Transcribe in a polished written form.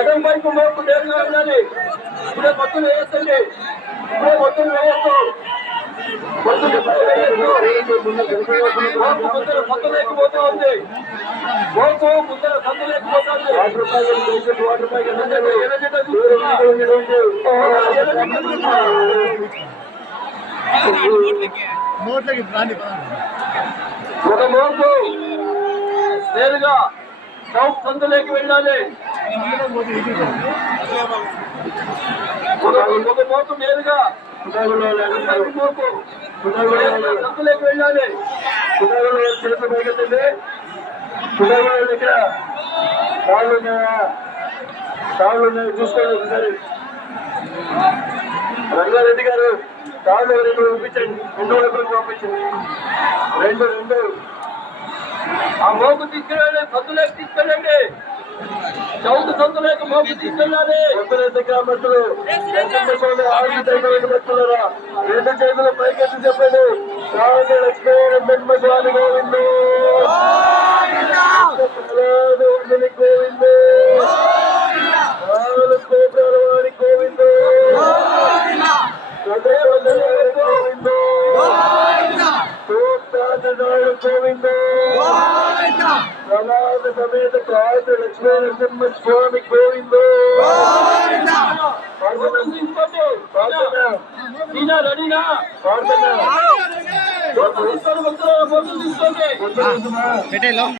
ఎడం వైపు మోపు నేరుగా వెళ్ళాలి. ఇప్పుడే మొత్తం వేయొచ్చండి. ఇప్పుడే మొత్తం వేయొచ్చు. ముందర సంత లేకపోతా ఉంది. మోపు ముందర సంత లేకపోతా ఉంది. ఒక మోపు నేరుగా సౌత్ సందులోకి వెళ్ళాలి. ఒక మోపు నేరుగా సందులోకి వెళ్ళాలి. చేతులు పైకెత్తండి. సుధాగర్ దగ్గర కాళ్ళు ఉన్నాయా? కాళ్ళు ఉన్నాయి చూసుకోండి ఒకసారి. రంగారెడ్డి గారు కాళ్ళు రెండు పంపించండి. రెండు వైపులకు పంపించండి. రెండు ఆ మోపు తీసుకెళ్ళండి. సందులోకి తీసుకెళ్ళండి. చౌక సందులోకి మోపు తీసుకెళ్ళాలి. గ్రామస్తులు భక్తులరా రెండు చేతులు పైకెత్తి చెప్పండి. లక్ష్మీ స్వామి గోవిందు గోవిందు వారి గోవిందు గోవిందు గోవిందు ప్రమాద సమేత ప్రార్థ లక్ష్మీ నరసింహ స్వామి గోవిందు. రెడీనా ప్రార్థన